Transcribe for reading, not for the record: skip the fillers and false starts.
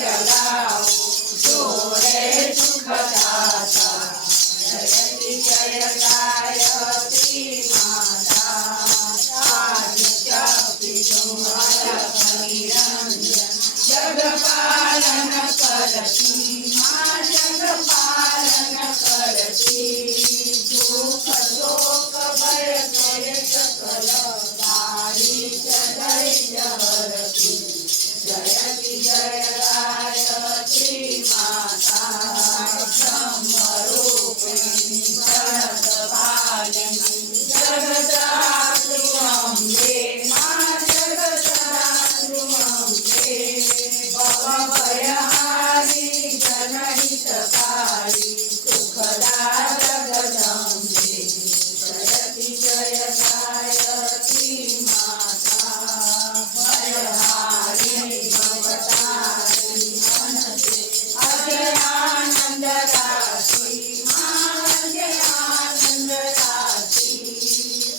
चलाओ जोरे सुखदाता जयति जय गायत्री माता आदित्य पितुमल निरंजन जगपालन करती माँ जगपालन करती दुख शोक भय क्लेश सकल दारिद्र्य धैर्य हरती जयति जय गायत्री माता ब्रह्मरूपिणी जगदपालिनी जगदातु अम्बे माँ जगदातु अम्बे भव